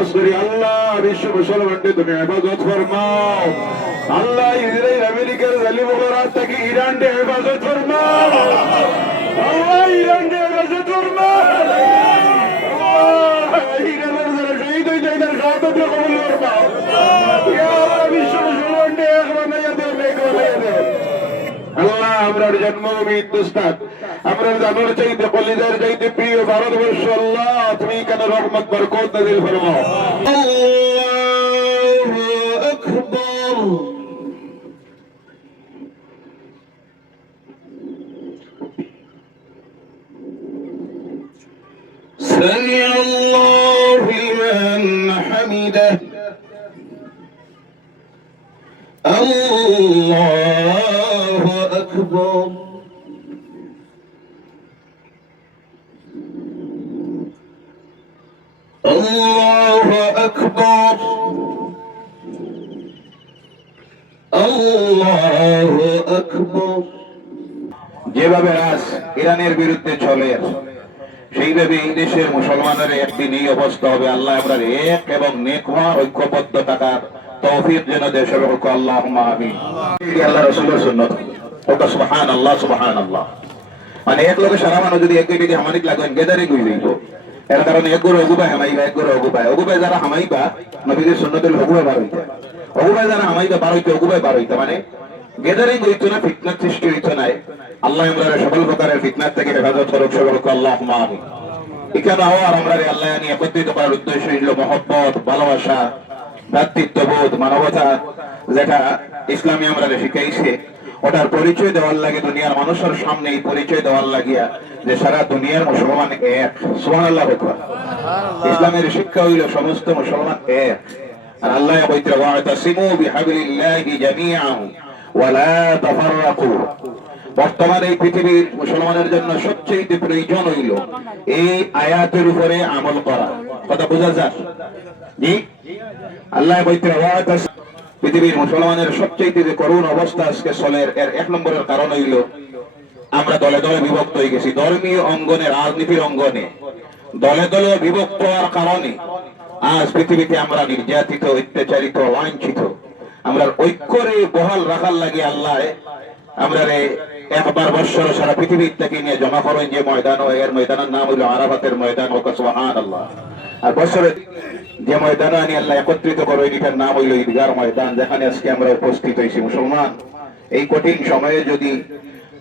আল্লাহ বিশ্ব মুসলমানকে তুমি হেফাজত ফরমাও। আল্লাহ ইসরায়েল আমেরিকার জালিমুল্লাহ থেকে ইরানকে হেফাজত ফরমাও। আল্লাহ ইরানকে হেফাজত ফরমাও। ইরানের যারা শহীদ হয়েছে এদের শাহাদাতকে কবুল ফরমাও। ইয়া আল্লাহ বিশ্ব মুসলমানকে এক বানাইয়া দেও, নেক বানাইয়া দেও। আল্লাহ আমরার জন্মভূমি হিন্দুস্তান, আমরা জানার চাইতে কলিজার চাইতে প্রিয় ভারতবর্ষ, আল্লাহ তুমি কেন রহমত বরকত নাযিল ফরমাও। আল্লাহু আকবার। سمع الله لمن حمده. الله أكبر. الله أكبر. الله أكبر. যেভাবে আজ ইরানের বিরুদ্ধে চলে সেইভাবে এই দেশের মুসলমানের একদিন এই অবস্থা হবে। আল্লাহ আমরা এক এবং নেক হওয়া ঐক্যবদ্ধ থাকার তৌফিক যেন দেশের হোক। আল্লাহুম্মা আমিন। আল্লাহ রাসূলের সুন্নাত ওটা সুবহানাল্লাহ সুবহানাল্লাহ। মানে এক লোকে সারা মানুষ যদি এক দিকে হামানিক লাগেন গেদারে গই যাইব। এর কারণে এক গরো অগুবাই হামাইবা, এক গরো অগুবাই যারা হামাইবা নবীর সুন্নাতের অগুবাই বার হইতে, অগুবাই যারা হামাইবা বার হইতে, অগুবাই বার হইতে। মানে গেদারে গইতো না, ফিতনার সৃষ্টি হইতো না। আল্লাহ আমরা সকল প্রকারের ফিতনার থেকে হেফাজত করুক। সবাই আল্লাহুম্মা আমিন। এখানে হওয়ার আমরা আল্লাহ নিয়ে একত্রিত করার উদ্দেশ্য হইল মহব্বত, ভালোবাসা, ভ্রাতৃত্ববোধ, মানবতা, যেটা ইসলামী আমরা শিখাইছে ওটার পরিচয় দেওয়ার লাগে দুনিয়ার মানুষের সামনে। এই পরিচয় দেওয়ার লাগিয়া যে সারা দুনিয়ার মুসলমান এক। সুবহানাল্লাহ। ইসলামের শিক্ষা হইল সমস্ত মুসলমান এক। আর আল্লাহ কইতে ওয়াতাসিমু বিহাবলিল্লাহি জামিআন ওয়া লা তাফাররাকু। বর্তমানে এই পৃথিবীর মুসলমানের জন্য সবচেয়ে প্রয়োজন হইল এই আয়াতের উপরে আমল করা। কথা বোঝা যায়? জি, আল্লাহ বলতে পৃথিবীর মুসলমানের সবচেয়ে যে করুণ অবস্থা আজকে চলে, এর এক নম্বরের কারণ হইল আমরা দলে দলে বিভক্ত হয়ে গেছি। ধর্মীয় অঙ্গনে, রাজনীতির অঙ্গনে দলে দলে বিভক্ত হওয়ার কারণে আজ পৃথিবীতে আমরা নির্যাতিত, অত্যাচারিত, লাঞ্ছিত। আমরা ঐক্যরে বহাল রাখার লাগে আল্লাহ আমরা একবার বৎসর সারা পৃথিবীর থেকে নিয়ে জমা করেন যে ময়দান, এর ময়দানের নাম হইল আরাফাতের ময়দান। সুবহানাল্লাহ। আর বৎসরে যে ময়দান আনি আল্লাহ একত্রিত করে এটার নাম হইল ঈদগার ময়দান, যেখানে আজকে আমরা উপস্থিত হয়েছি। মুসলমান এই কঠিন সময়ে যদি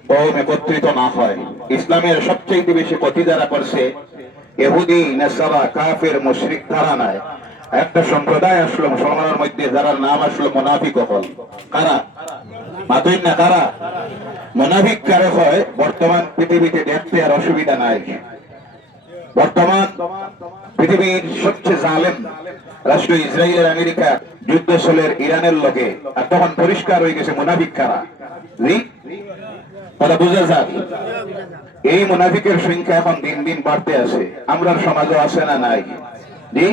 কওম একত্রিত না হয়, ইসলামের সবচেয়ে বেশি ক্ষতি যারা করছে ইহুদি, নাসারা, কাফের, মুশরিক তারা নাই। একটা সম্প্রদায় আসলো মুসলমানের মধ্যে যারা নাম আসলো মুনাফিক হল। কারা? মাতই না কারা? মুনাফিক কারে হয় বর্তমান পৃথিবীতে দেখতে আর অসুবিধা নাই। বর্তমান পৃথিবীর সবচেয়ে জালেম রাষ্ট্র ইসরায়েলের আমেরিকা যুদ্ধ চলের ইরানের লগে, আর তখন পরিষ্কার হয়ে গেছে মুনাফিক কারা। কথা বুঝা যায়? এই মুনাফিকের সংখ্যা এখন দিন দিন বাড়তে আছে। আমরা সমাজও আছে না নাই? জি,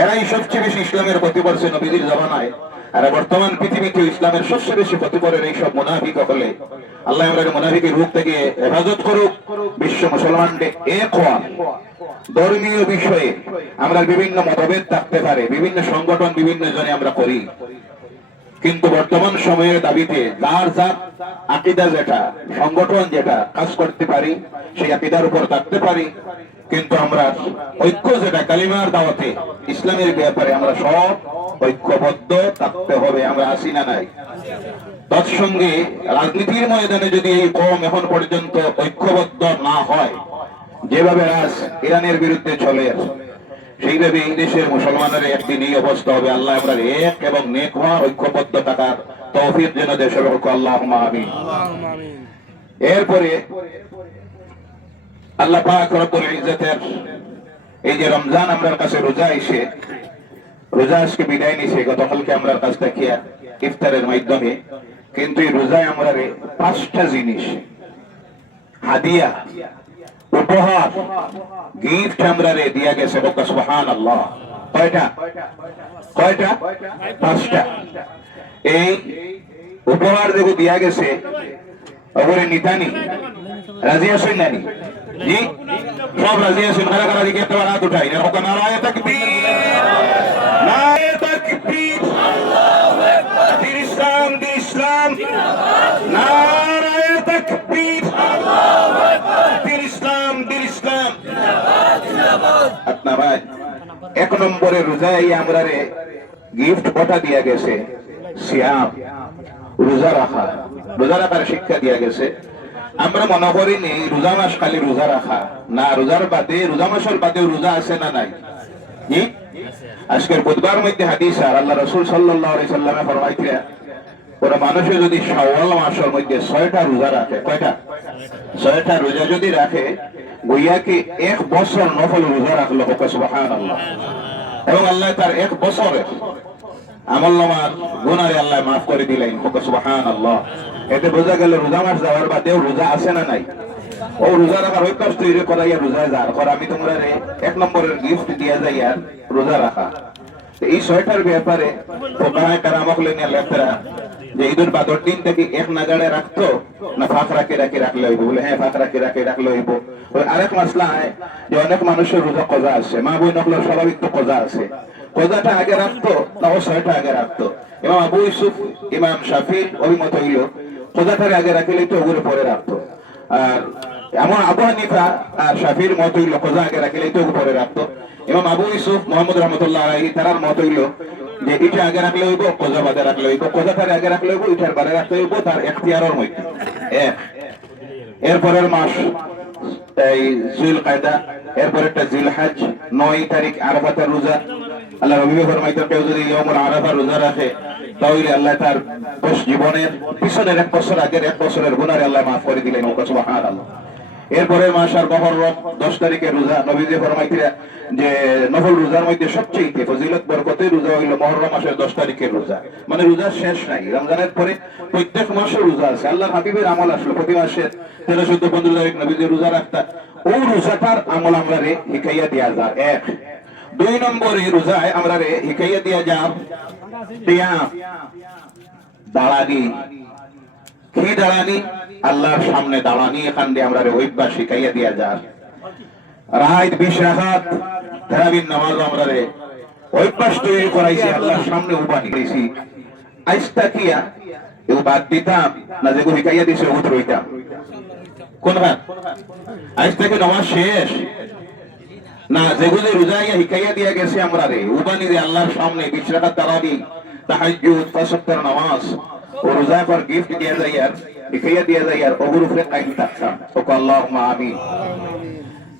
এরাই সবচেয়ে বেশি ইসলামের ক্ষতি করছে নবীজির জামানায়। আর বর্তমান পৃথিবীতে ইসলামের সবচেয়ে বেশি ক্ষতি করে এইসব মুনাফিক হলে আল্লাহ আমাদের মুনাফিকের রূপ থেকে হেফাজত করুক। বিশ্ব মুসলমানকে এক হওয়া। ধর্মীয় বিষয়ে আমরা বিভিন্ন মতভেদ থাকতে পারে, বিভিন্ন সংগঠন বিভিন্ন জনে আমরা করি, কিন্তু বর্তমান সময়ের দাবিতে যার যার আকীদা যেটা, সংগঠন যেটা কাজ করতে পারি সেই আকীদার উপর থাকতে পারি। কিন্তু আমরা ঐক্য যেটা কালিমার দাওয়াতে ইসলামের ব্যাপারে আমরা সব ঐক্যবদ্ধ থাকতে হবে। আমরা আসি না নাই? তৎসঙ্গে রাজনীতির ময়দানে যদি এই কওম এখন পর্যন্ত ঐক্যবদ্ধ না হয়, যেভাবে আজ ইরানের বিরুদ্ধে চলে সেইভাবে এই দেশের মুসলমানের একদিন এই অবস্থা হবে। আল্লাহ আমরা এক এবং নেক হওয়া ঐক্যবদ্ধ থাকার তৌফিক যেন দেশের হোক। আল্লাহুম্মা আমিন। এরপরে আল্লাহ পাক রব্বুল ইজ্জতের এই যে রমজান আমরার কাছে রোজা এসে, রোজা আজকে বিদায় নিছে গতকালকে আমরার কাছ থেকে ইফতারের মাধ্যমে, কিন্তু এই রোজায় আমরা 5টা জিনিস হাদিয়া, উপহার, গিফট আমরা দিয়া গেছে। সুবহানাল্লাহ। কয়টা? কয়টা? 5টা। এই উপহার যেগুলো দিয়া গেছে ওপরে নিতানি রাজি আছেন নানি? জি সব রাজি আছেন? কারা কারা দিকে একটা হাত উঠাই না হোক নারায়ে তাকবীর, নারায়ে তাকবীর, দিন ইসলাম, দিন ইসলাম, নারায়ে তাকবীর, দিন ইসলাম, দিন ইসলাম। আপনারা এক নম্বরে রোজায় আমরা রে গিফট কটা দিয়া গেছে, সিয়াম, রোজা রাখা, রোজা রাখার শিক্ষা দিয়া গেছে। আমরা মনে করিনি রোজা মাস খালি রোজা রাখা না, রোজার বাদে, রোজা মাসের বাদে রোজা আছে না নাই? জি আজকের বুধবার মধ্যে হাদিস আর আল্লাহ রাসূল সাল্লাল্লাহু আলাইহি সাল্লামে ফরমাইছিলেন কোন মানুষ যদি শাওয়াল মাসের মধ্যে 6টা রোজা রাখে, কয়টা? 6টা রোজা যদি রাখে, গোয়া কি 1 বছর নফল রোজা রাখলো, সুবহানাল্লাহ। এবং আল্লাহ তার 1 বছরের আমলনামার গুনাহে আল্লাহ মাফ করে দিলেন, সুবহানাল্লাহ। এতে বোঝা গেল রোজা মাস যাওয়ার বাদেও রোজা আছে না নাই? ও রোজা রাখার অভ্যাস তৈরি করাইয়া রোজায় যার কর, আমি তোমরা 1 নম্বরের গিফট দিয়া যাই আর রোজা রাখা। এই 6টার ব্যাপারে ফুকাহায়ে কেরাম নিয়ে লেখরা যে ঈদুল বাদর দিন থেকে 1 নাগাড়ে রাখতো না ফাঁক রাখে রাখলে হইব, বলে হ্যাঁ ফাঁক রাখে রাখলে হইব। আরেক মাসলা হয় যে অনেক মানুষের রোজা কজা আছে, মা বোন নকলের স্বাভাবিক তো কজা আছে, কজাটা আগে রাখতো না ও 6টা আগে রাখতো। ইমাম আবু ইউসুফ, ইমাম শাফিঈ অভিমত হইল কজাটারে আগে রাখলে তো ওগুলো পরে রাখতো। আর এমন আবু হানিফা আর শাফিঈর মত হইল কজা আগে রাখলে তো পরে রাখতো। ইমাম আবু ইউসুফ মুহাম্মদ রাহমাতুল্লাহ আলাইহি তার মত হইল যে এটা আগে রাখলে হইব, কজা বাদে রাখলে হইব, কজাটারে আগে রাখলে হইব, এটার বাদে রাখতে হইব, তার এখতিয়ারের মধ্যে। এরপরের মাস এই জুল কায়দা, এরপরেরটা জিলহজ, 9 তারিখ আরাফাতের রোজা। আল্লাহ নবী ফরমাইতেন কেউ যদি ইয়াউমুল আরাফা রোজা রাখে তাহলে আল্লাহ তার জীবনের পিছনের 1 বছর আগের 1 বছরের গুনাহ আল্লাহ মাফ করে দিলেন, সুবহানাল্লাহ। এরপরের মাস আর মুহররম 10 তারিখের রোজা। নবীজি ফরমাইতেন যে নফল রোজার মধ্যে সবচেয়ে ফজিলত বরকতের রোজা হইল মুহররম মাসের 10 তারিখের রোজা। মানে রোজার শেষ নাই, রমজানের পরে প্রত্যেক মাসে রোজা আছে। আল্লাহর হাবিবের আমল আসলো প্রতি মাসে 13, 14, 15 তারিখ নবীজি রোজা রাখতা। ওই রোজাটার আমল আমরা রে হিকাইয়া দিয়া যায়। 1 2 নম্বরে রোজায় আমরা রে হিকাইয়া দিয়া যাব কিয়াম, দাঁড়ানি। কি দাঁড়ানি? আল্লাহর সামনে দাঁড়ানি। এখান দিয়ে আমরা অভ্যাস শিখাইয়া দিয়া যায়। রাত 20 রাকাত তারাবির নামাজ আমরা অভ্যাস তৈরি করাইছি, আল্লাহর সামনে উবানি করেছি। আইস্তা কিয়া এও বাদ দিতাম না, যেগুলো শিখাইয়া দিছে ওগুলো রইতাম। কোন ভাত আইস্তা কি নামাজ শেষ না, যেগুলো রোজাইয়া শিখাইয়া দিয়া গেছে আমরা উবানি রে আল্লাহর সামনে 20 রাকাত তারাবি, তাহাজ্জুদ, 5 ওয়াক্তের নামাজ ও রোজা পর গিফট দিয়া যায় আর শিখাইয়া দিয়া যায় আর ওগুলো উপরে কায়েম থাকতাম। আল্লাহুম্মা আমিন।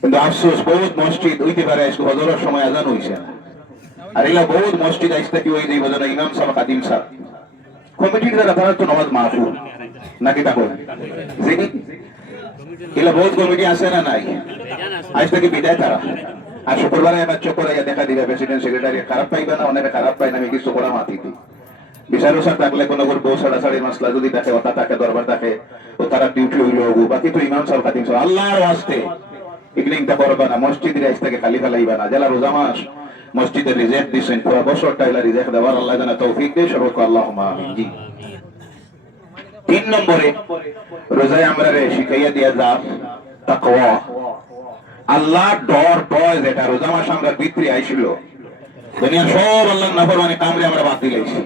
কিন্তু আফসোস বহুত মসজিদ হইতে পারে আজকে হজরের সময় আজান হইছে, আর এলা বহুত মসজিদ আইস্তা কি হই যাইব যেন ইমাম সাহেব, খাদিম সাহেব, কমিটির দ্বারা তারা তো নামাজ মাহফুজ নাকি তা কই জিনি এলা বহুত কমিটি আছে না নাই? আইস্তা কি বিদায় তারা আর শুক্রবারে আমার চোখ করে দেখা দিবে প্রেসিডেন্ট সেক্রেটারি খারাপ পাইবে না, অনেকে খারাপ পাই না, আমি কিছু করা মাতি দিই। বিচারও স্যার থাকলে কোনো বউ সাড়াসাড়ি মাসলা যদি থাকে, ওটা থাকে, দরবার থাকে, ও তারা ডিউটি হইল হবু, বাকি তো ইমাম সাহেব, খাদিম সাহেব। আল্লাহর ওয়াস্তে ইগলিংটা করবা না, মসজিদের আইস্তাকে খালি ফেলাইবা না। যারা রোজা মাস মসজিদে রিজেক্ট দিচ্ছেন পুরো বছরটা এলা রিজেক্ট দেওয়ার আল্লাহ জানা তৌফিক দেয়, সর্বক আল্লাহুম্মা আমিন। জি 3 নম্বরে রোজায় আমরা শিখাইয়া দিয়া যাব তাকওয়া, আল্লাহর ডর, ভয়, যেটা রোজা মাস আমরা ভিতরে আইছিল। দুনিয়ার সব আল্লাহর নাফরমানি কামরে আমরা বাদ দিলাইছি,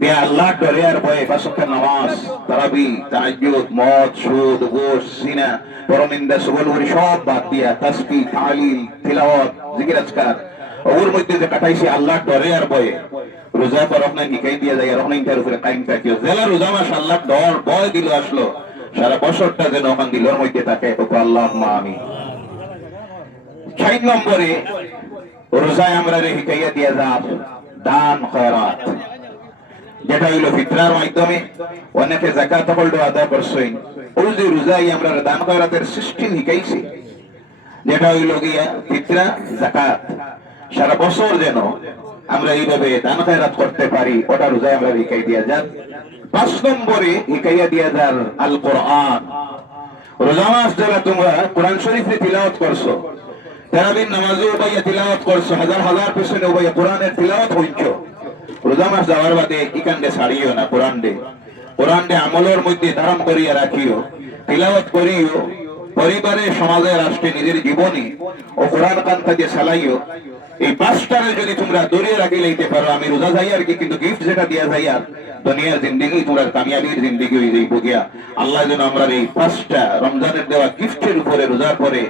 দিয়ে আল্লাহর ডরে আর ভয়ে 5 ওয়াক্তের নামাজ, তারাবি, তাহাজ্জুদ, মদ, সুদ, ঘুষ, জিনা, পরনিন্দা, সুবলগুরি সব বাদ দিয়া তাসবিহ, তাহলিল, তিলাওয়াত, জিকির আজকার ওর মধ্যে যে কাটাইছি আল্লাহর ডরে আর ভয়ে। রোজা পর আপনার হিকাই দিয়া যায় আর ওখানে ইন্টার উপরে কায়েম থাকিও। জেলা রোজা মাস আল্লাহর ডর ভয় দিল আসলো, সারা বছরটা যেন ওখান দিলর মধ্যে থাকে। আল্লাহুম্মা আমিন। 6 নম্বরে রোজায় আমরা হিকাইয়া দিয়া যাব দান খয়রাত, যেটা হইল ফিতরার মাধ্যমে অনেকে যাকাত হলডো আদায় করছেন। ওই যে রোজায় আমরা দান খয়রাতের সিস্টেম শিখাইছি, যেটা হইল গিয়া ফিতরা, যাকাত। সারা বছর যেন আমরা এইভাবে দান খয়রাত করতে পারি, ওটা রোজায় আমরা শিখাই দিয়া যান। 5 নম্বরে শিখাইয়া দিয়া যান আল কোরআন। রোজা মাস যারা তোমরা কোরআন শরীফে তিলাওয়াত করছো, তারাবির নামাজে উবাইয়া তিলাওয়াত করছো, হাজার হাজার পেছনে উবাইয়া কোরআনের তিলাওয়াত হইছো, রোজা মাস যাওয়ার বাদে ইকান্ডে ছাড়িও না। কোরআন দে আমলের মধ্যে ধারণ করিয়া রাখিও, তিলাওয়াত করিও, পরিবারে, সমাজে, রাষ্ট্রে, নিজের জীবনে ও কোরআন কান্তা যে চালাইও, এই পাঁচটারে যদি তোমরা দূরে রাখি লইতে পারো, আমি রোজা যাই আর কি, কিন্তু গিফট যেটা দিয়া যাই আর দুনিয়ার জিন্দিগি তোমরা কামিয়াবির জিন্দিগি হয়ে যাই বুঝিয়া আল্লাহ যেন আমরা এই পাঁচটা রমজানের দেওয়া গিফটের উপরে রোজার পরে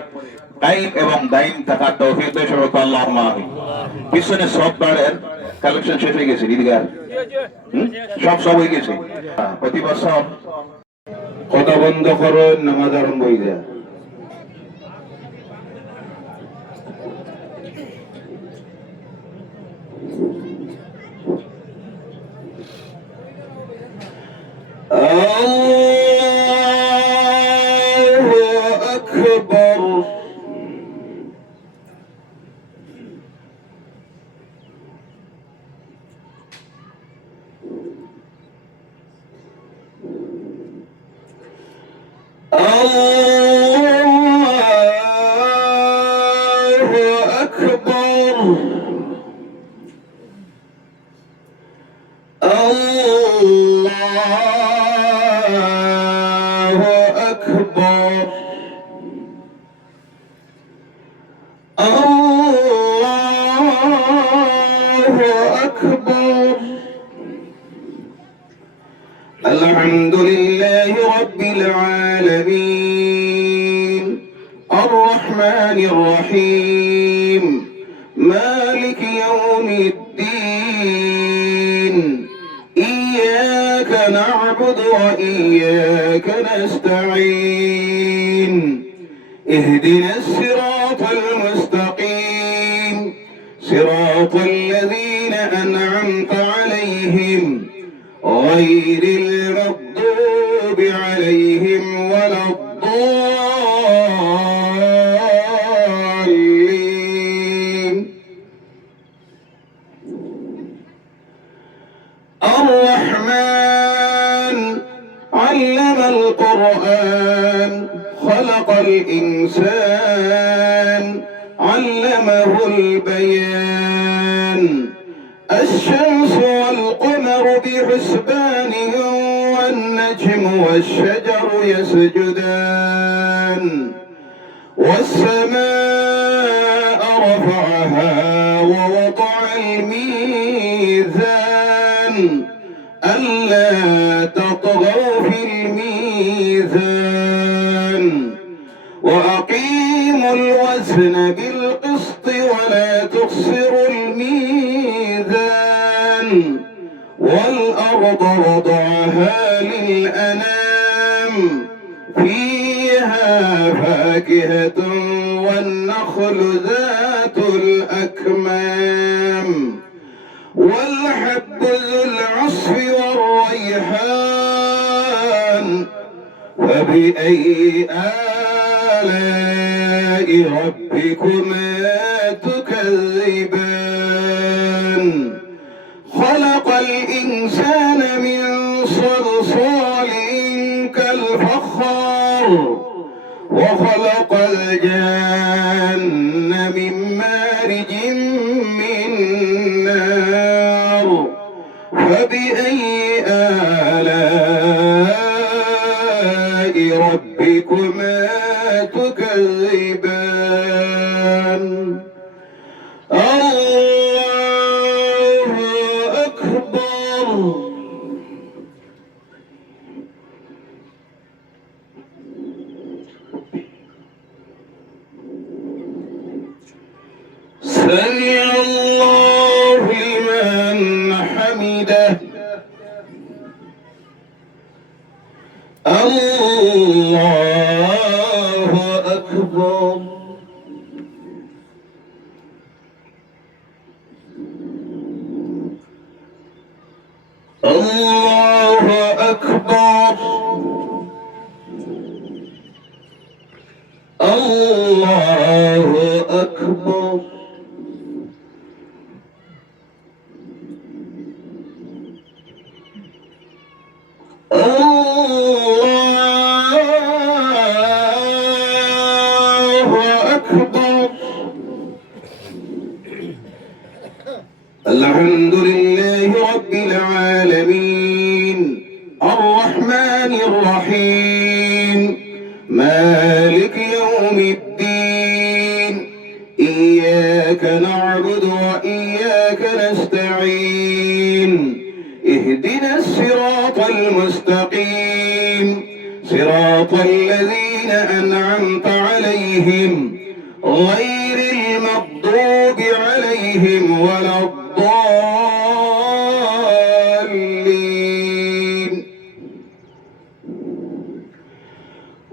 কায়েম এবং দায়িম থাকার তৌফিক দেয় সবাই আল্লাহুম্মা আমিন। পিছনে সব বারের কালেকশন শেষ হয়ে গেছে, ঈদগাহ সব হয়ে গেছে। প্রতি বছর কথা বন্ধ করো, নামাজ আরম্ভ হয়ে যায়। আল্লাহু আকবার। Allahu Akbar. Allahu Akbar. Allahu Akbar. Alhamdulillahi Rabbil Alamin. الرحمن الرحيم مالك يوم الدين إياك نعبد وإياك نستعين اهدنا الصراط المستقيم صراط الذين أنعمت عليهم غير المغضوب عليهم ولا الضالين. الرحمن علم القرآن خلق الإنسان علمه البيان الشمس والقمر بحسبان والنجم والشجر يسجدان والسماء رفعها ووضع الميزان ألا تطغوا في الميزان وأقيموا الوزن بالقسط ولا تخسروا الميزان والأرض وضعها للأنام فيها فاكهة والنخل ذات الأكمام والحب ذو العصف والريحان فبأي آلاء ربكما تكذبان خلق الإنسان من صلصال كالفخار وخلق الجن من مارج من نار فبأي آلاء ربكما تكذبان. الله أكبر. سمع الله لمن حمده. الله أكبر. الله أكبر. الله أكبر. الله أكبر. الحمد لله رب العالمين الرحمن الرحيم مالك يوم الدين إياك نعبد وإياك نستعين اهدنا الصراط المستقيم صراط الذين أنعمت عليهم غير المغضوب عليهم ولا الضالين.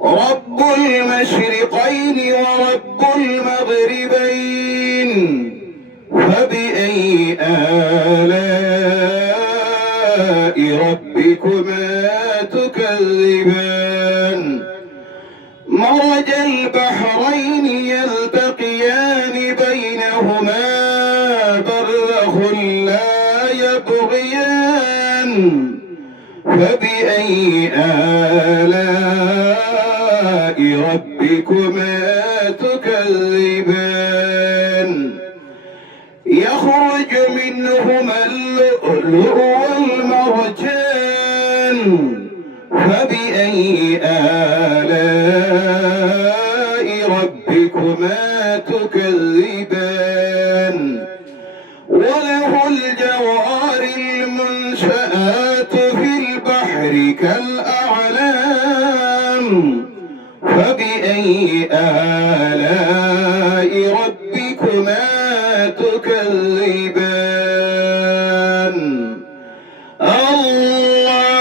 رب المشرقين ورب المغربين فبأي آلاء ربكما تكذبان مرج البحرين يلتقيان بينهما برزخ لا يبغيان فبأي آلاء ربكما تكذبان يخرج منهما اللؤلؤ والمرجان فبأي آلاء ربكما تكذبان وله الجوار المنشآت في البحر كالأعلام فبأي آلاء ربكما تكذبان. الله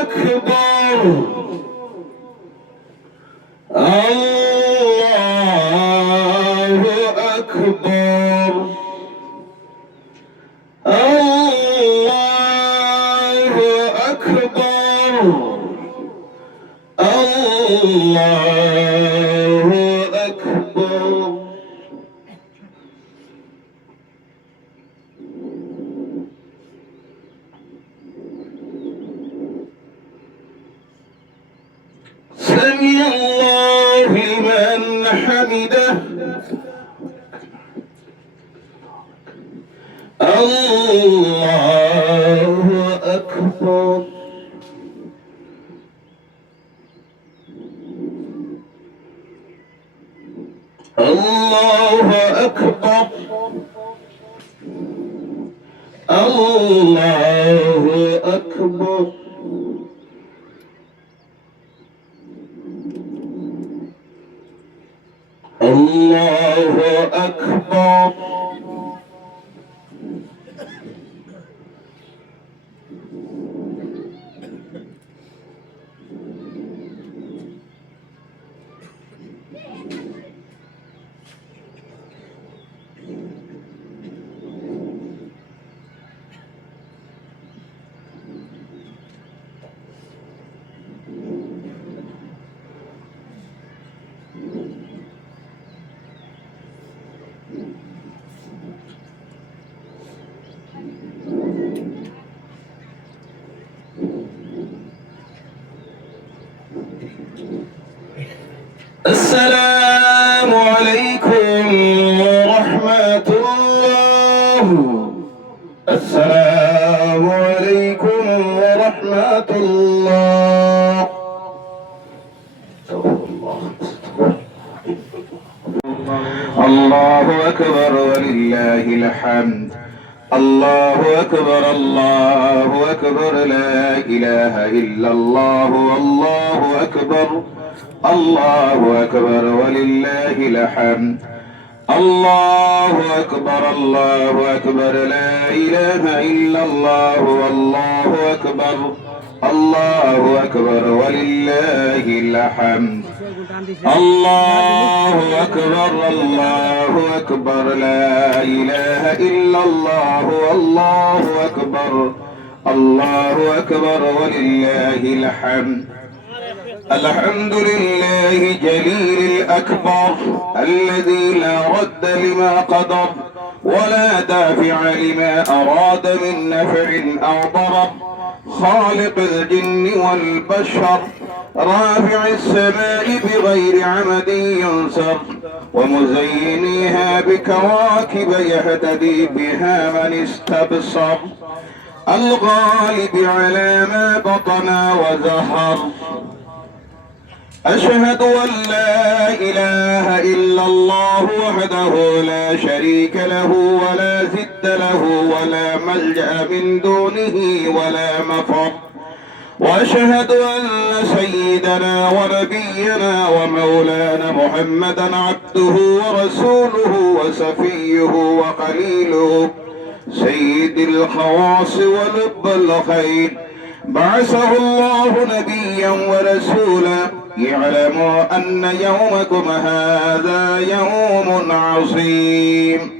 أكبر الله أكبر الله أكبر الله أكبر. سمع الله لمن حمده الله أكبر الله أكبر الله أكبر. الله أكبر السلام عليكم ورحمة الله. السلام عليكم ورحمة الله. الله أكبر ولله الحمد. الله أكبر الله أكبر لا إله إلا الله والله أكبر الله أكبر ولله الحمد. الله أكبر الله أكبر لا إله إلا الله والله أكبر الله أكبر ولله الحمد. الله أكبر الله أكبر لا إله إلا الله والله أكبر الله أكبر ولله الحمد. الحمد لله جليل الأكبر الذي لا رد لما قدر ولا دافع لما أراد من نفع أو ضرر خالق الجن والبشر رافع السماء بغير عمد ينسر ومزينيها بكواكب يهتدي بها من استبصر الغالب على ما بطن وزهر أشهد أن لا إله إلا الله وحده لا شريك له ولا ضد له ولا ملجأ من دونه ولا مفر، وأشهد أن سيدنا ونبينا ومولانا محمدا عبده ورسوله وصفيه وخليله سيد الخواص ولب الخير، بعثه الله نبيا ورسولا يعلم أن يومكم هذا يوم عظيم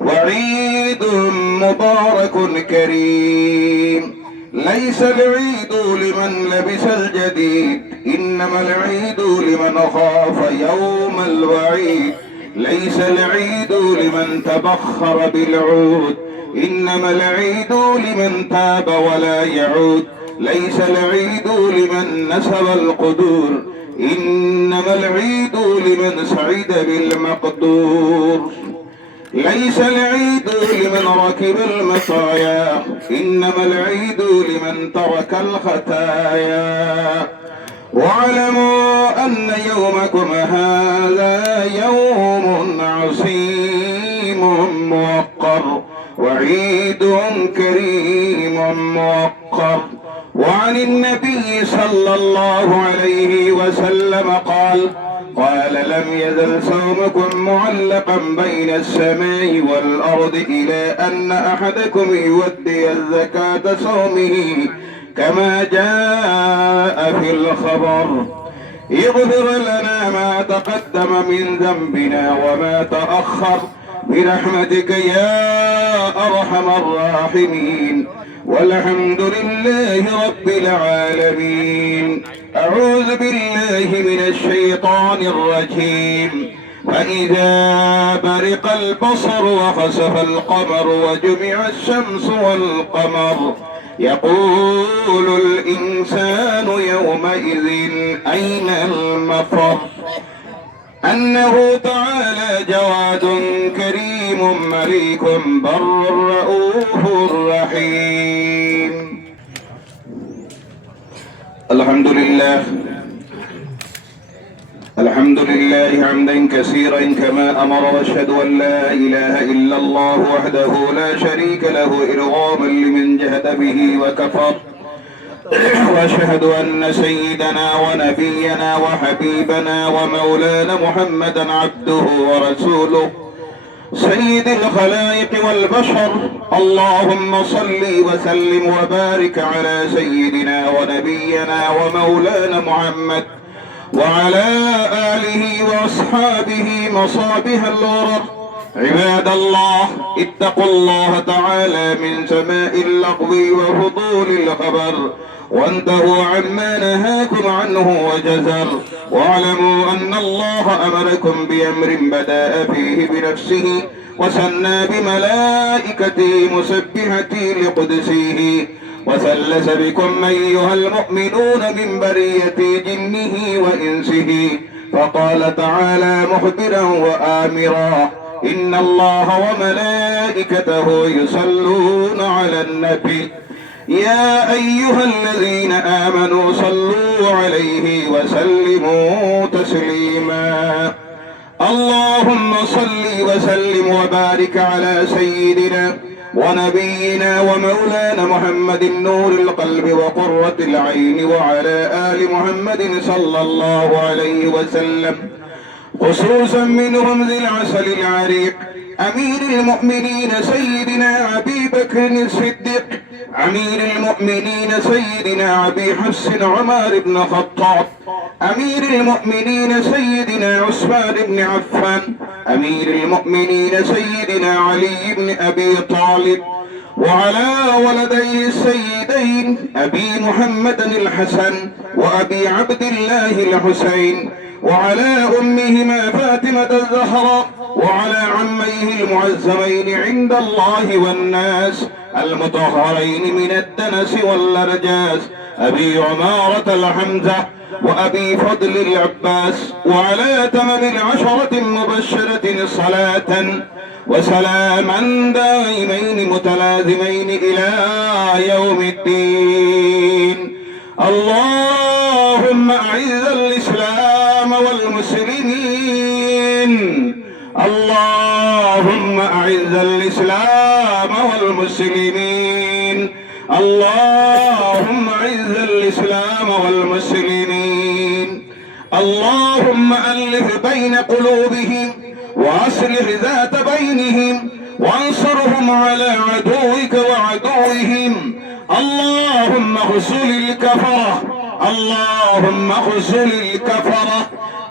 وعيد مبارك كريم. ليس العيد لمن لبس الجديد، إنما العيد لمن خاف يوم الوعيد. ليس العيد لمن تبخر بالعود، إنما العيد لمن تاب ولا يعود. ليس العيد لمن نسب القدور، إنما العيد لمن سعد بالمقدور. ليس العيد لمن ركب المطايا، إنما العيد لمن ترك الخطايا. واعلموا أن يومكم هذا يوم عظيم موقر وعيد كريم موقر. وعن النبي صلى الله عليه وسلم قال لم يزل صومكم معلقا بين السماء والأرض إلى أن أحدكم يودي الزكاة صومه كما جاء في الخبر. اغفر لنا ما تقدم من ذنبنا وما تأخر برحمتك يا أرحم الراحمين، والحمد لله رب العالمين. أعوذ بالله من الشيطان الرجيم. فإذا برق البصر وخسف القمر وجمع الشمس والقمر يقول الإنسان يومئذ أين المفر. أنه تعالى جواد كريم مليك بر رؤوف رحيم. الحمد لله حمدا كثيرا كما أمر، واشهد أن لا إله إلا الله وحده لا شريك له إرغاما لمن جهد به وكفر. واشهد أن سيدنا ونبينا وحبيبنا ومولانا محمدا عبده ورسوله سيد الخلائق والبشر. اللهم صل وسلم وبارك على سيدنا ونبينا ومولانا محمد وعلى آله وأصحابه مصابيح الغرر. عباد الله، اتقوا الله تعالى من سماء اللغو وفضول الخبر، وانتهوا عما نهاكم عنه وجزر. واعلموا أن الله أمركم بأمر بدأ فيه بنفسه وسنى بملائكته مسبحة لقدسه، وثلث بكم أيها المؤمنون من برية جنه وإنسه، فقال تعالى مخبرا وآمرا: إن الله وملائكته يصلون على النبي يا أيها الذين آمنوا صلوا عليه وسلموا تسليما. اللهم صل وسلم وبارك على سيدنا ونبينا ومولانا محمد نور القلب وقرة العين، وعلى آل محمد صلى الله عليه وسلم، خصوصا منهم ذي العسل العريق أمير المؤمنين سيدنا أبي بكر الصديق، أمير المؤمنين سيدنا أبي حفص عمر بن الخطاب، أمير المؤمنين سيدنا عثمان بن عفان، أمير المؤمنين سيدنا علي بن أبي طالب، وعلى ولدي السيدين أبي محمد الحسن وأبي عبد الله الحسين، وعلى أمهما فاطمة الزهراء، وعلى عميه المعزمين عند الله والناس المطهرين من الدنس واللرجاس أبي عمارة الحمزة وأبي فضل العباس، وعلى تمام العشرة المبشرة صلاة وسلاما دائمين متلازمين إلى يوم الدين. اللهم أعز الإسلام أعز الإسلام والمسلمين اللهم أعز الإسلام والمسلمين اللهم ألف بين قلوبهم وأصلح ذات بينهم وانصرهم على عدوك وعدوهم اللهم اخذل الكفرة اللهم اخذل الكفرة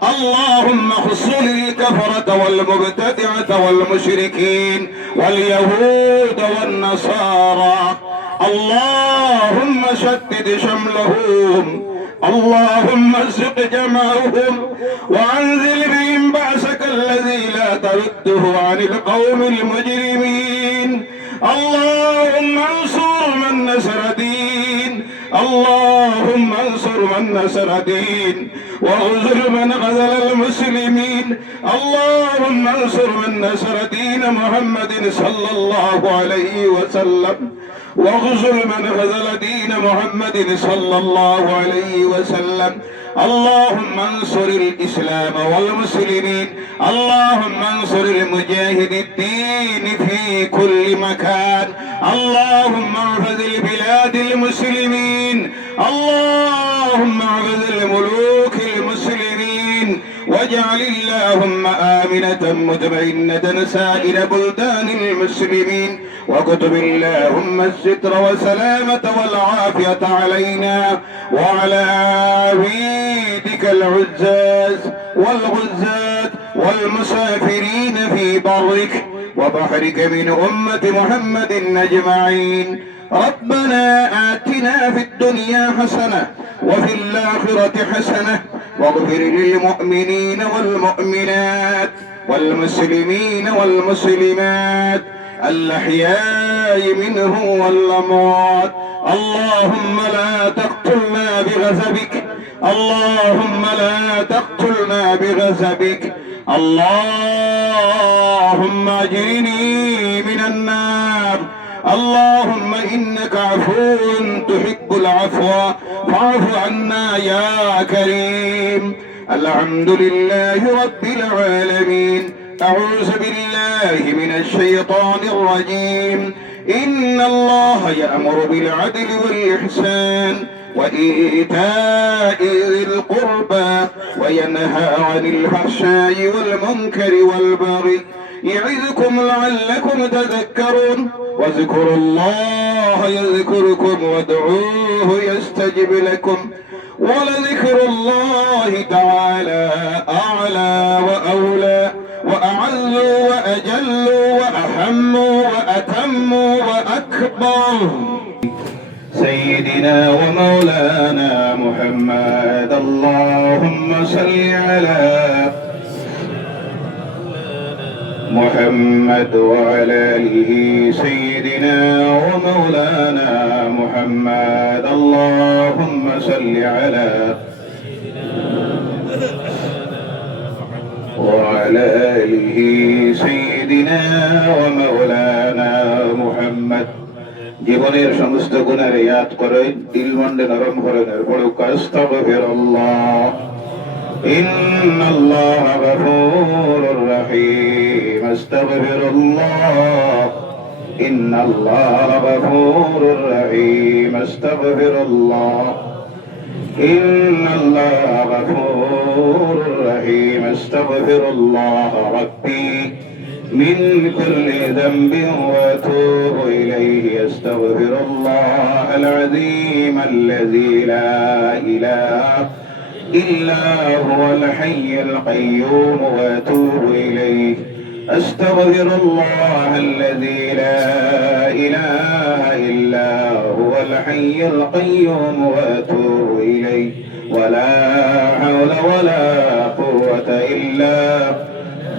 اللهم اخذل الكفرة والمبتدعة والمشركين واليهود والنصارى اللهم شتت شملهم اللهم ازق جمعهم وانزل بهم بأسك الذي لا ترده عن القوم المجرمين اللهم انصر من نصر دين اللهم انصر من نصر دين واغزل من غزل المسلمين اللهم انصر من نصر دين محمد صلى الله عليه وسلم واغزل من غزل دين محمد صلى الله عليه وسلم اللهم انصر الإسلام والمسلمين اللهم انصر المجاهد الدين في كل مكان اللهم احفظ البلاد المسلمين اللهم احفظ الملوك المسلمين واجعل اللهم آمنة مطمئنة سائر بلدان المسلمين واكتب اللهم الستر والسلامة والعافية علينا وعلى عبيدك العزاز والغزاة والمسافرين في برك وبحرك من أمة محمد أجمعين ربنا آتنا في الدنيا حسنة وفي الآخرة حسنة واغفر للمؤمنين والمؤمنات والمسلمين والمسلمات الأحياء منهم والأموات اللهم لا تقتلنا بغضبك اللهم لا تقتلنا بغضبك اللهم أجرني من النار اللهم إنك عفو تحب العفو فاعف عنا يا كريم الحمد لله رب العالمين أعوذ بالله من الشيطان الرجيم إن الله يأمر بالعدل والإحسان وإيتاء ذي القربى وينهى عن الفحشاء والمنكر والبغي يعظكم لعلكم تذكرون واذكروا الله يذكركم وادعوه يستجب لكم ولذكر الله تعالى أعلى وأولى وأعز وأجل وأهم وأتم وأكبر سيدنا ومولانا محمد اللهم صل على محمد وعلى آله سيدنا ومولانا محمد اللهم صل على وعلى آله سيدنا ومولانا محمد জীবনের সমস্ত গুনাহ ইয়াদ করে দিল মন্ডে নরম করে পড়ো আস্তাগফিরুল্লাহ ইন্নাল্লাহা গফুরুর রহিম আস্তাগফিরুল্লাহ ইন্নাল্লাহা গফুরুর রহিম আস্তাগফিরুল্লাহ ইন্নাল্লাহা গফুরুর রহিম আস্তাগফিরুল্লাহ রাব্বি من كل ذنب واتوب إليه أستغفر الله العظيم الذي لا إله إلا هو الحي القيوم واتوب إليه أستغفر الله الذي لا إله إلا هو الحي القيوم واتوب إليه ولا حول ولا قوة إلا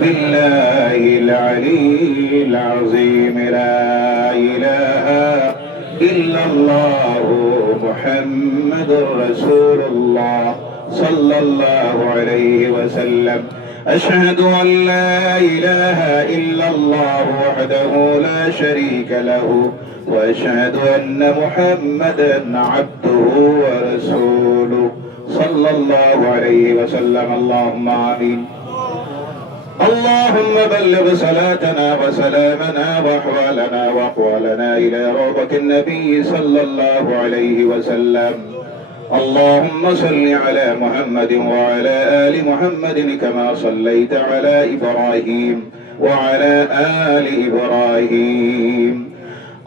بالله العلي العظيم لا إله إلا الله محمد رسول الله صلى الله عليه وسلم أشهد أن لا إله إلا الله وحده لا شريك له وأشهد أن محمدا عبده ورسوله صلى الله عليه وسلم اللهم آمين اللهم بلغ صلاتنا وسلامنا واحوالنا واقوالنا الى روضة النبي صلى الله عليه وسلم. اللهم صل على محمد وعلى آل محمد كما صليت على إبراهيم وعلى آل إبراهيم.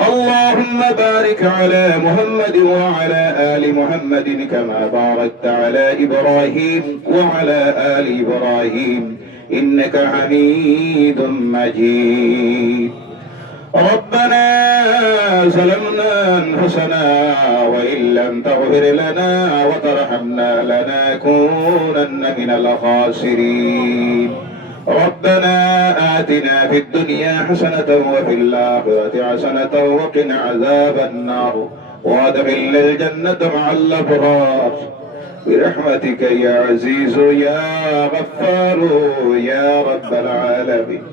اللهم بارك على محمد وعلى آل محمد كما باركت على إبراهيم وعلى آل إبراهيم إنك حميد مجيد. ربنا ظلمنا أنفسنا وإن لم تغفر لنا وترحمنا لنكونن من الخاسرين. ربنا آتنا في الدنيا حسنة وفي الآخرة حسنة وقنا عذاب النار وادخلنا الجنة مع الأبرار برحمتك يا عزيز يا غفار يا رب العالمين.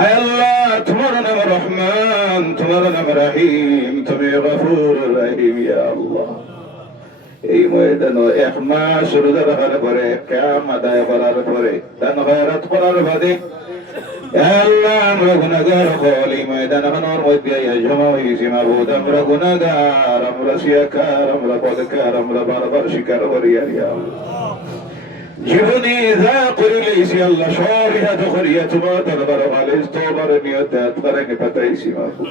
আয় আল্লাহ, তোমার নাম রহমান, তোমার নাম রহিম, তুমি গফুর রহিম। ইয়া আল্লাহ, এই ময়দানে এক মাস রোজা রাখার পরে, কিয়ামত আদায় করার পরে, দান খয়রাত করার বাদে আল্লাহ আমরা গুনাহগার হল এই ময়দানের মধ্যে জমা হয়েছি। মাবুদ, আমরা গুনাহগার, আমরা শিয়াকার, আমরা পদকার, আমরা বারবার স্বীকার করি। ইয়া আল্লাহ, জীবনে যা করিলেছি আল্লাহ সব ইহাদ করিয়া তোমার দরবার খালিস তওবার নিয়তে আতকারে পাঠাইছি। মাবুদ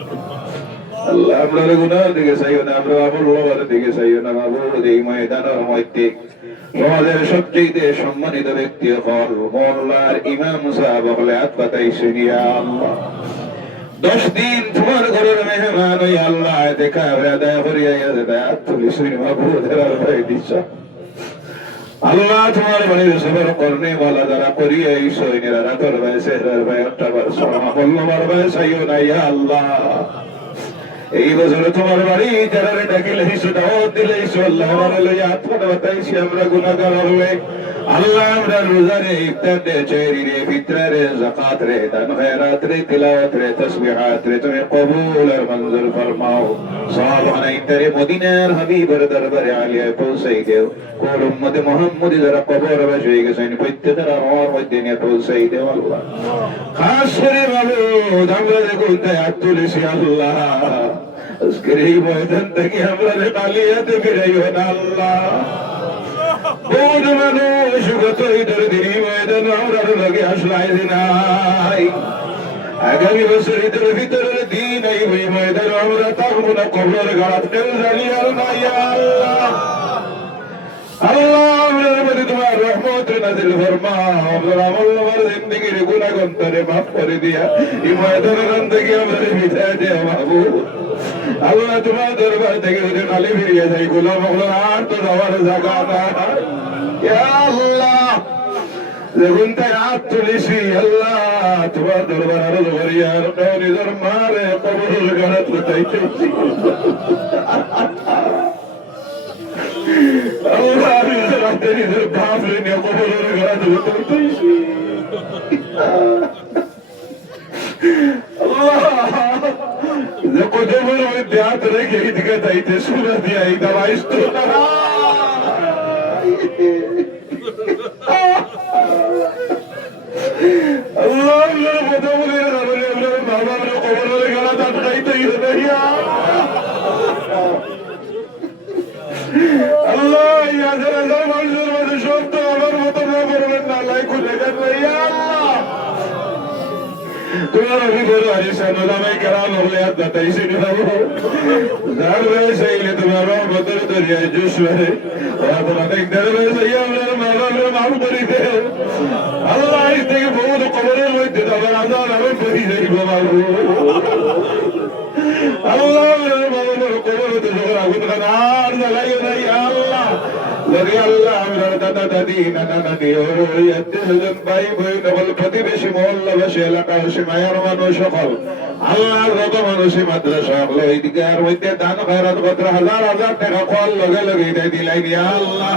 আল্লাহ, আমরা গুনাহ দিকে চাইও না, আমরা আমল লওয়ার দিকে চাইও না। মাবুদ, এই ময়দানের মধ্যে সমাজের সবচেয়ে সম্মানিত ব্যক্তি হল মোল্লার ইমাম সাহেব হলে হাত পাতাইছেন। ইয়া আল্লাহ, 10 দিন তোমার ঘরের মেহমান ওই আল্লাহ দেখা আদায় করিয়া হাত তুলিছেন। মাবুদ, ভাই দিচ্ছ আল্লাহ, তোমার বাড়ির সবর করনে ওয়ালা যারা করিয়া এই সৈন্যরা রাতর ভাই সেহরার ভাই অট্টাবার সমাবল্লবার ভাই চাইও না। ইয়া আল্লাহ, এই বছর তোমার বাড়ি যারা ডাকিলে দাওয়াত দিলে আল্লাহ আমার লইয়া হাত পাতাইছি। আমরা গুনাহগার হলে আল্লাহ, আমরা রোজারে, ইফতার রে, চেরি রে, ফিতরা রে, যাকাত রে, দান খয়রাত রে, তিলাওয়াত রে, তাসবিহাত রে তুমি কবুল আর মঞ্জুর ফরমাও। সব আনাইতারে মদিনার হাবিবের দরবারে আলিয়া পৌঁছাই দেও। কোন উম্মতে মুহাম্মদি যারা কবর বসে গেছেন প্রত্যেকের আমার মধ্যে নিয়ে পৌঁছাই দেও। আল্লাহ, খাস করে মাবুদ, আমরা দেখুন তাই হাত তুলেছি। আল্লাহ, আজকের এই ময়দান থেকে আমরা কালিয়াতে ফিরাইও না। আল্লাহ, বহুত মানুষ গত ঈদের দিন এই ময়দান আমরা লগে আসলাই নাই। আগামী বছর ঈদের ভিতরের দিন এই ময়দান আমরা থাকবো না, কবরের গাড়াত কেউ জানি আর নাই। আল্লাহ, আল্লাহ, আমরার মধ্যে তোমার রহমত নাযিল ফরমাও। আমরা আমল নামার জিন্দেগির গুনাহ গন্তরে মাফ করে দিয়া এই ময়দানের থেকে আমরা বিদায় দেও। মাহবুব আল্লাহ, তোমার দরবার থেকে যদি খালি ফিরিয়ে যাই গোলাম হলোর আর তো যাওয়ার জায়গা নাই। ইয়া আল্লাহ, যখন তাই হাত তুলেছি আল্লাহ, তোমার দরবার আরো করিয়া আর নিজের মারে কবরের গাড়াত কোথাইতেছি। আল্লাহ, নিজের হাতে নিজের বাপ নিয়ে কবরের গাড়াত কোথাইতেছি। কদমের মধ্যে হাত রেখে এদিকে যাইতে শুনে দিয়া এই দাবাইস তো না। আল্লাহ, আপনার কথা বলে আপনার বাবা আপনার কবরের গাড়া আটকাইতেই হবে। আল্লাহ, হাজার হাজার মানুষের মধ্যে সব তো আমার মতো না করবেন না, লাই খুলে গেল। আল্লাহ, তোমার অভিজ্ঞ আলিসান ওলামায়ে কেরাম হলে হাত বাতাইছেন। যার বয়স আইলে তোমার রহমতের দরিয়ায় জোশ মারে। অনেক দেড় বয়স আইয়া আপনার মা বাবার মাফ করে দেও। আল্লাহ, আজ থেকে বহুত কবরের মধ্যে তোমার আজান আরো করি যাইব। বাবু আল্লাহ, আপনার মা বাবার কবর তো যখন আগুন খান আর জ্বালাইও নাই। আল্লাহ, যদি আল্লাহ আপনার দাদা দাদি নানা নানি আত্মীয়স্বজন ভাই বোন সকল প্রতিবেশী মহল্লাবাসী এলাকাবাসী মায়ের মানুষ সকল আল্লাহ যত মানুষই মাদ্রাসা হলো এইদিকে আর মধ্যে দান খয়রাত পত্র হাজার হাজার টাকা খোয়ার লগে লগে এটা দিলাই দিয়া আল্লাহ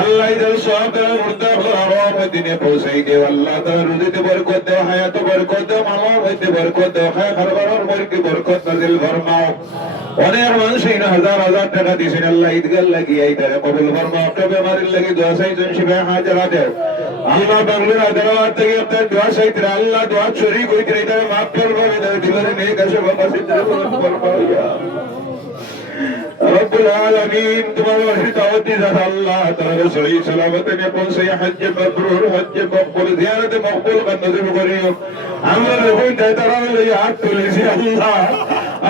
আল্লাহ এদের সব মুর্দা আমার মধ্যে পৌঁছাই দেও। আল্লাহ তার রুজিতে বরকত দেও, হায়াতে বরকত দেও, মামার মধ্যে বরকত দেও, খায় খারবারের মধ্যে বরকত নাজিল ফরমাও। অনেক মানুষ হাজার হাজার টাকা দিয়েছেন আল্লাহ ঈদগার লাগিয়ে এইটারে কবুল ফরমাও। বেমারির লাগি দোয়া চাইছেন শিফা হাজারা দেও। আল্লাহ বাংলার আদালত থেকে আপনার দোয়া চাইতে আল্লাহ দোয়া শরীক হইতে তারা মাফ করবে দিলেন নেক আসে বাবা সিদ্ধ রব্বুল আলামিন তোমার ওয়াহি দাওয়াতি জাত আল্লাহ তাআলা সহি সালামতে নিয়ে পৌঁছে হজ্জ মাবরুর হজ্জ মকবুল জিয়ারত মকবুল নসিব করিও আমরা যখন তারার লাগি হাত তুলেছি আল্লাহ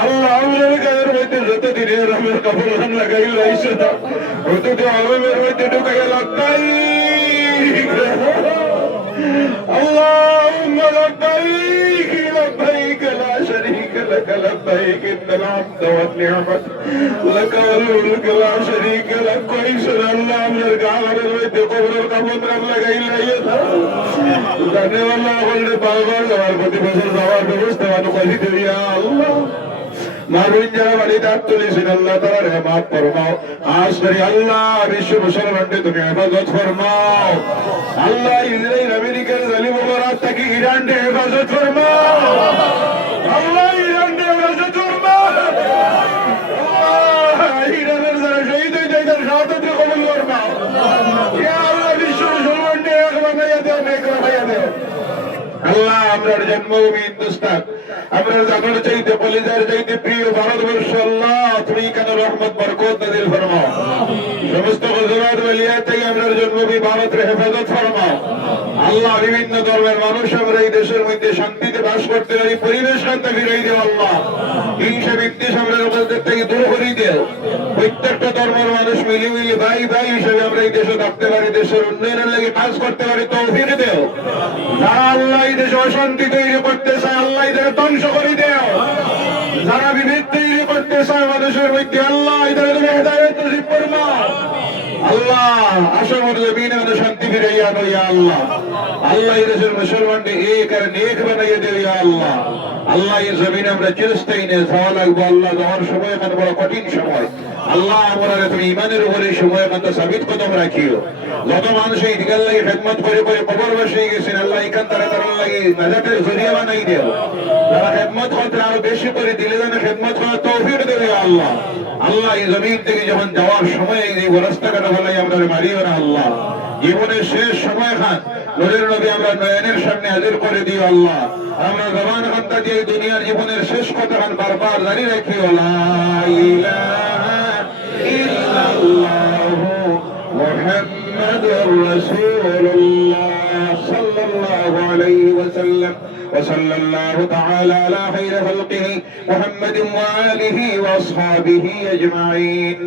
আল্লাহ আমাদের কাদের মধ্যে যত দিনের রহমের কাপড় লাগাই লাইছে না অত তো আলমের মধ্যে ঢুকাই লাগাই اللهم لبيك لبيك لا شريك لك لبيك إن الحمد والنعمة لك والملك لا شريك لك كويس الله من القعر البيت قبر القبر لك إلا يسر لأن والله قلت بابا زوار كنت بسر زوار بمستوى نقلت يا الله মারুন যারা বাড়িতে হাত তুলেছেন আল্লাহ তাআলা মাফ ফরমাও আজ করি আল্লাহ বিশ্ব মুসলমানদের তুমি হেফাজত ফরমাও আল্লাহ ইসরাইল আমেরিকার জালিম ওমরাত থেকে ইরানকে হেফাজত ফরমাও আল্লাহ ইরানকে হেফাজত ফরমাও আল্লাহ ইরানের যারা শহীদ হয়ে যায় তার শাহাদাতকে কবুল ফরমাও ইয়া আল্লাহ বিশ্ব মুসলমানদের এক বানাইয়া দাও নেক বানাইয়া দাও আল্লাহ আমরার জন্মভূমি হিন্দুস্তান আমরা জানার চাইতে কলিজার চাইতে প্রিয় ভারতবর্ষ আল্লাহ তুমি কেন রহমত বরকত নাযিল ফরমাও সমস্ত গুজরাট ওয়ালিয়াত থেকে আমরার জন্মভূমি ভারতের হেফাজত ফরমাও আল্লাহ বিভিন্ন ধর্মের মানুষ আমরা এই দেশের মধ্যে শান্তিতে বাস করতে পারি পরিবেশ শান্তি ফিরাই দেও আল্লাহ হিংসা বিদ্বেষ আমরা আমাদের থেকে দূর করে দেও প্রত্যেকটা ধর্মের মানুষ মিলিমিলি ভাই ভাই হিসেবে আমরা এই দেশে থাকতে পারি দেশের উন্নয়নের লাগে কাজ করতে পারি তৌফিক দেও যারা আল্লাহ এই দেশে অশান্তি তৈরি করতে চায় আল্লাহ এদের ধ্বংস করে দেও যারা বিভেদ তৈরি করতে চায় মানুষের মধ্যে আল্লাহ এদের তুমি হেদায়েত নসিব ফরমাও আল্লাহ আশামত জমিনে শান্তি ফিরাইয়া আনো ইয়া আল্লাহ আল্লাহ এই দেশের মুসলমানকে এক আর নেক বানাইয়া দেও ইয়া আল্লাহ আল্লাহ এই জমিনে আমরা চিরস্থায়ী নিয়ে যাওয়া লাগবো আল্লাহ যাওয়ার সময় এখন বড় কঠিন সময় আল্লাহ আমরা তুমি ইমানের উপরে সময় এখন সাবিত কদম রাখিও যত মানুষ এই দিকের লাগে খেদমত করে করে কবর বসে গেছেন আল্লাহ এখান তারা তার লাগে নাজাতের জরিয়া বানাই দেও যারা খেদমত করতে আরো বেশি করে দিলে যেন খেদমত করার তৌফিক দেবে আল্লাহ আল্লাহ এই জমিন থেকে যখন যাওয়ার সময় এই রাস্তাঘাট বলাই আমরা মারিও না আল্লাহ জীবনের শেষ সময় খান নূরের নবী আমরা নয়নের সামনে হাজির করে দিও আল্লাহ আমরা জবান খান্তা দিয়ে দুনিয়ার জীবনের শেষ কথা খান বারবার জারি রাখিও লা ইলাহা ইল্লাল্লাহু মুহাম্মাদুর রাসূলুল্লাহ সাল্লাল্লাহু আলাইহি ওয়াসাল্লাম وصلى الله تعالى على خير خلقه محمد وآله وأصحابه أجمعين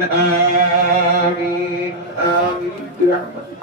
آمين آمين برحمتك